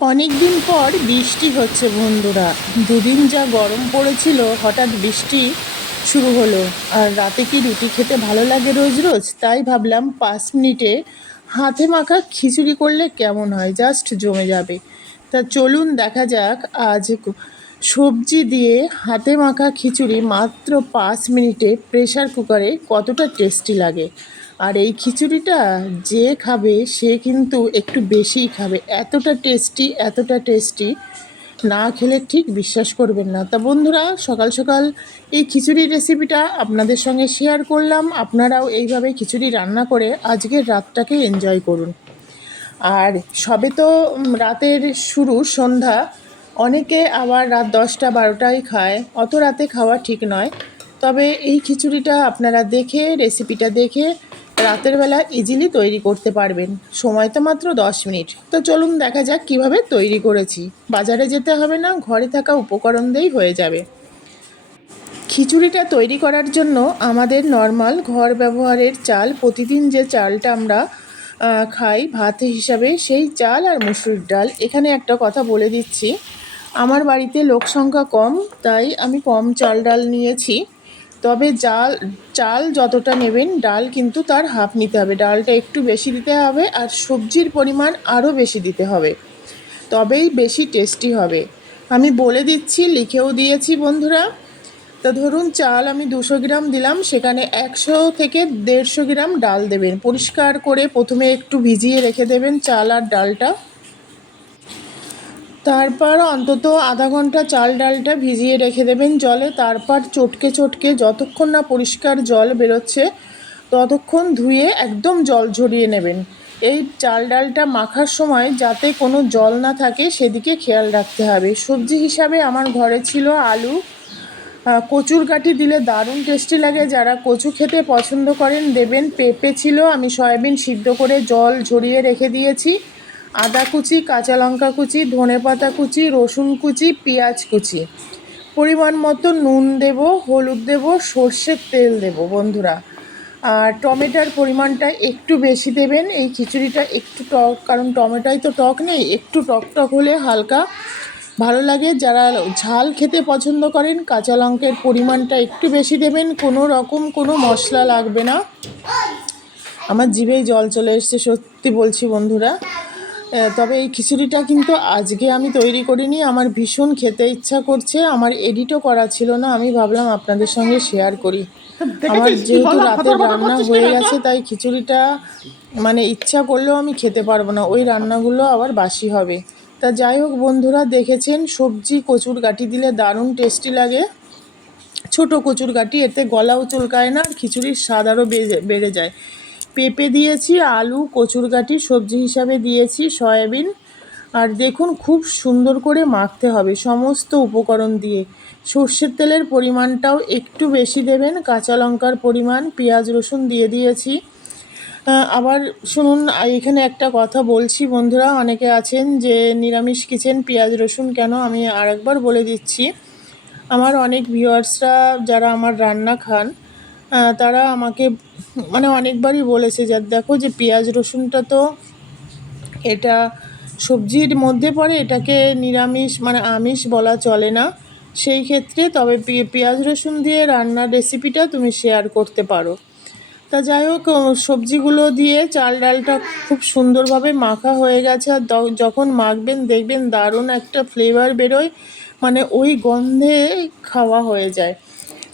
অনেক দিন পর বৃষ্টি হচ্ছে বন্ধুরা। দুদিন যা গরম পড়েছিল, হঠাৎ বৃষ্টি শুরু হলো। আর রাতে কি রুটি খেতে ভালো লাগে রোজ রোজ? তাই ভাবলাম পাঁচ মিনিটে হাতে মাখা খিচুড়ি করলে কেমন হয়? জাস্ট জমে যাবে। তা চলুন দেখা যাক, আজ সবজি দিয়ে হাতে মাখা খিচুড়ি মাত্র পাঁচ মিনিটে প্রেশার কুকারে কতটা টেস্টি লাগে। আর এই খিচুড়িটা যে খাবে, সে কিন্তু একটু বেশিই খাবে। এতটা টেস্টি এতটা টেস্টি না খেলে ঠিক বিশ্বাস করবেন না। তা বন্ধুরা, সকাল সকাল এই খিচুড়ির রেসিপিটা আপনাদের সঙ্গে শেয়ার করলাম। আপনারাও এইভাবে খিচুড়ি রান্না করে আজকের রাতটাকে এনজয় করুন। আর সবে তো রাতের শুরু, সন্ধ্যা। অনেকে আবার রাত দশটা বারোটায় খায়। অত রাতে খাওয়া ঠিক নয়। তবে এই খিচুড়িটা আপনারা দেখে রেসিপিটা দেখে রাতের বেলা ইজিলি তৈরি করতে পারবেন। সময় তো মাত্র দশ মিনিট। তো চলুন দেখা যাক কীভাবে তৈরি করেছি। বাজারে যেতে হবে না, ঘরে থাকা উপকরণ দিয়েই হয়ে যাবে। খিচুড়িটা তৈরি করার জন্য আমাদের নর্মাল ঘর ব্যবহারের চাল, প্রতিদিন যে চালটা আমরা খাই ভাত হিসাবে, সেই চাল আর মুসুর ডাল। এখানে একটা কথা বলে দিচ্ছি। আমার বাড়িতে লোক সংখ্যা কম, তাই আমি কম চাল ডাল নিয়েছি। তবে জাল, চাল যতটা নেবেন, ডাল কিন্তু তার হাফ নিতে হবে। ডালটা একটু বেশি দিতে হবে আর সবজির পরিমাণ আরও বেশি দিতে হবে। তবেই বেশি টেস্টি হবে। আমি বলে দিচ্ছি, লিখেও দিয়েছি বন্ধুরা। তা ধরুন, চাল আমি দুশো গ্রাম দিলাম, সেখানে একশো থেকে দেড়শো গ্রাম ডাল দেবেন। পরিষ্কার করে প্রথমে একটু ভিজিয়ে রেখে দেবেন চাল আর ডালটা। তারপর অন্তত আধা ঘণ্টা চাল ডালটা ভিজিয়ে রেখে দেবেন জলে। তারপর চটকে চটকে যতক্ষণ না পরিষ্কার জল বেরোচ্ছে, ততক্ষণ ধুয়ে একদম জল ঝরিয়ে নেবেন। এই চাল ডালটা মাখার সময় যাতে কোনো জল না থাকে, সেদিকে খেয়াল রাখতে হবে। সবজি হিসাবে আমার ঘরে ছিল আলু। কচুর কাঠি দিলে দারুণ টেস্টি লাগে। যারা কচু খেতে পছন্দ করেন, দেবেন। পেঁপে ছিল, আমি সয়াবিন সিদ্ধ করে জল ঝরিয়ে রেখে দিয়েছি। আদা কুচি, কাঁচা লঙ্কা কুচি, ধনে পাতা কুচি, রসুন কুচি, পেঁয়াজ কুচি। পরিমাণ মতো নুন দেব, হলুদ দেব, সর্ষের তেল দেব বন্ধুরা। আর টমেটোর পরিমাণটা একটু বেশি দেবেন, এই খিচুড়িটা একটু টক, কারণ টমেটোয় তো টক নেই, একটু টক টক হলে হালকা ভালো লাগে। যারা ঝাল খেতে পছন্দ করেন, কাঁচা লঙ্কের পরিমাণটা একটু বেশি দেবেন, কোনো রকম কোনো মশলা লাগবে না। আমার জিভেই জল চলে এসছে, সত্যি বলছি বন্ধুরা। তবে এই খিচুড়িটা কিন্তু আজকে আমি তৈরি করিনি। আমার ভীষণ খেতে ইচ্ছা করছে। আমার এডিটও করা ছিল না। আমি ভাবলাম আপনাদের সঙ্গে শেয়ার করি। আমার যেহেতু রাতের রান্না হয়ে গেছে তাই খিচুড়িটা মানে ইচ্ছা করলেও আমি খেতে পারব না। ওই রান্নাগুলো আবার বাসি হবে। তা যাই হোক বন্ধুরা দেখেছেন সবজি কচুর গাঁটি দিলে দারুণ টেস্টি লাগে। ছোট কচুর গাঁটি এতে গলাও চুলকায় না আর খিচুড়ির স্বাদ আরও বেড়ে বেড়ে যায়। পেঁপে দিয়েছি, আলু কচুর গাঁটি সবজি হিসাবে দিয়েছি, সয়াবিন। আর দেখুন, খুব সুন্দর করে মাখতে হবে সমস্ত উপকরণ দিয়ে। সর্ষের তেলের পরিমাণটাও একটু বেশি দেবেন, কাঁচা লঙ্কার পরিমাণ, পেঁয়াজ, রসুন দিয়ে দিয়েছি। আবার শুনুন এখানে একটা কথা বলছি বন্ধুরা, অনেকে আছেন যে নিরামিষ কিচেন, পেঁয়াজ, রসুন কেন? আমি আরেকবার বলে দিচ্ছি। আমার অনেক ভিউয়ার্সরা যারা আমার রান্না খান তারা আমাকে মানে অনেকবারই বলেছে যে, দেখো যে পেঁয়াজ রসুনটা তো এটা সবজির মধ্যে পড়ে, এটাকে নিরামিষ মানে আমিষ বলা চলে না। সেই ক্ষেত্রে তবে পেঁয়াজ রসুন দিয়ে রান্নার রেসিপিটা তুমি শেয়ার করতে পারো। তা যাই হোক সবজিগুলো দিয়ে চাল ডালটা খুব সুন্দরভাবে মাখা হয়ে গেছে আর যখন মাখবেন দেখবেন দারুণ একটা ফ্লেভার বেরোয় মানে ওই গন্ধে খাওয়া হয়ে যায়।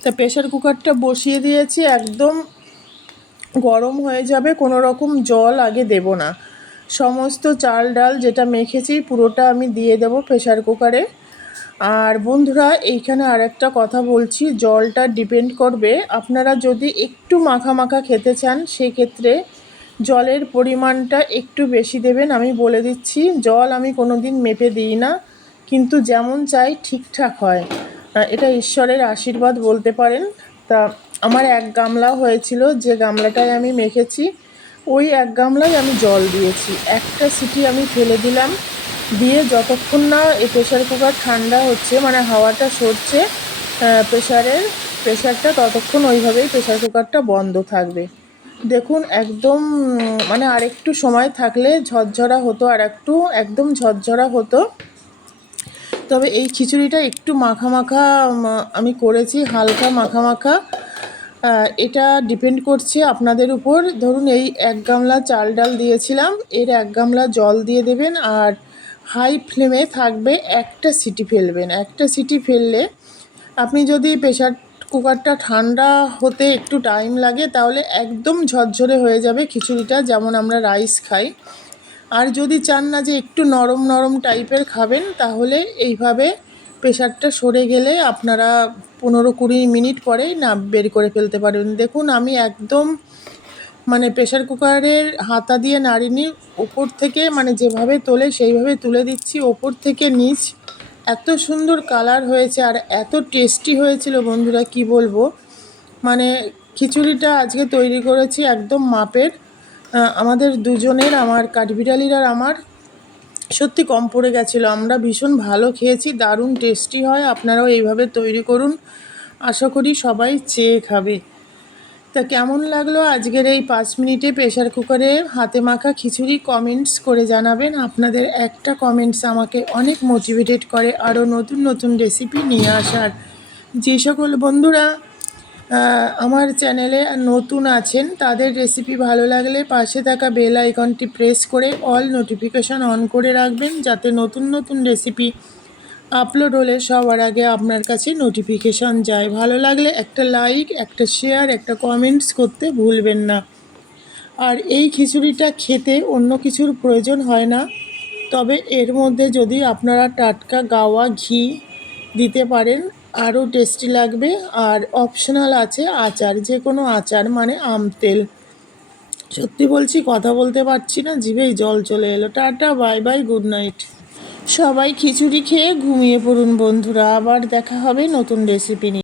তা প্রেশার কুকারটা বসিয়ে দিয়েছি, একদম গরম হয়ে যাবে, কোনো রকম জল আগে দেব না। সমস্ত চাল ডাল যেটা মেখেছি পুরোটা আমি দিয়ে দেবো প্রেশার কুকারে আর বন্ধুরা, এইখানে আরেকটা কথা বলছি, জলটা ডিপেন্ড করবে। আপনারা যদি একটু মাখা মাখা খেতে চান, সেক্ষেত্রে জলের পরিমাণটা একটু বেশি দেবেন। আমি বলে দিচ্ছি, জল আমি কোনো দিন মেপে দিই না, কিন্তু যেমন চাই ঠিকঠাক হয়। এটা ঈশ্বরের আশীর্বাদ বলতে পারেন। তা আমার এক গামলা হয়েছিল, যে গামলাটায় আমি মেখেছি, ওই এক গামলায় আমি জল দিয়েছি। একটা সিটি আমি ফেলে দিলাম, দিয়ে যতক্ষণ না এই প্রেশার কুকার ঠান্ডা হচ্ছে মানে হাওয়াটা সরছে প্রেশারের প্রেশারটা ততক্ষণ ওইভাবেই প্রেশার কুকারটা বন্ধ থাকবে। দেখুন, একদম মানে আরেকটু সময় থাকলে ঝরঝরা হতো আর একটু একদম ঝরঝরা হতো। তবে এই খিচুড়িটা একটু মাখা মাখা আমি করেছি, হালকা মাখা মাখা। এটা ডিপেন্ড করছে আপনাদের উপর। ধরুন, এই এক গামলা চাল ডাল দিয়েছিলাম, এর এক গামলা জল দিয়ে দেবেন আর হাই ফ্লেমে থাকবে একটা সিটি ফেলবেন। একটা সিটি ফেললে আপনি যদি প্রেশার কুকারটা ঠান্ডা হতে একটু টাইম লাগে, তাহলে একদম ঝরঝরে হয়ে যাবে খিচুড়িটা, যেমন আমরা রাইস খাই। আর যদি চান না যে একটু নরম নরম টাইপের খাবেন, তাহলে এইভাবে প্রেশারটা সরে গেলে আপনারা পনেরো কুড়ি মিনিট পরেই না বের করে ফেলতে পারবেন। দেখুন, আমি একদম মানে প্রেশার কুকারের হাতা দিয়ে নাড়িনি, ওপর থেকে মানে যেভাবে তোলে সেইভাবে তুলে দিচ্ছি। ওপর থেকে নিচ এত সুন্দর কালার হয়েছে আর এত টেস্টি হয়েছিল বন্ধুরা, কি বলব? মানে খিচুড়িটা আজকে তৈরি করেছি একদম মাপের। আমাদের দুজনের, আমার কাঠবিড়ালির আর আমার, সত্যি কম পড়ে গেছিল। আমরা ভীষণ ভালো খেয়েছি, দারুণ টেস্টি হয়। আপনারাও এইভাবে তৈরি করুন। আশা করি সবাই চেয়ে খাবে। তা কেমন লাগল আজকের এই পাঁচ মিনিটে প্রেশার কুকারে হাতে মাখা খিচুড়ি? কমেন্টস করে জানাবেন। আপনাদের একটা কমেন্টস আমাকে অনেক মোটিভেটেড করে আরও নতুন নতুন রেসিপি নিয়ে আসার। যে সকল বন্ধুরা আমার চ্যানেলে নতুন আছেন, তাদের রেসিপি ভালো লাগলে পাশে থাকা বেল আইকনটি প্রেস করে অল নোটিফিকেশন অন করে রাখবেন, যাতে নতুন নতুন রেসিপি আপলোড হলে সবার আগে আপনার কাছে নোটিফিকেশন যায়। ভালো লাগলে একটা লাইক একটা শেয়ার একটা কমেন্টস করতে ভুলবেন না। আর এই খিচুড়িটা খেতে অন্য কিছুর প্রয়োজন হয় না, তবে এর মধ্যে যদি আপনারা টাটকা গাওয়া ঘি দিতে পারেন আরও টেস্টি লাগবে। আর অপশনাল আছে আচার, যে কোনো আচার মানে আম তেল। সত্যি বলছি, কথা বলতে পারছি না, জিভেই জল চলে এলো। Tata, bye bye good night সবাই খিচুড়ি খেয়ে ঘুমিয়ে পড়ুন বন্ধুরা, আবার দেখা হবে নতুন রেসিপি নিয়ে।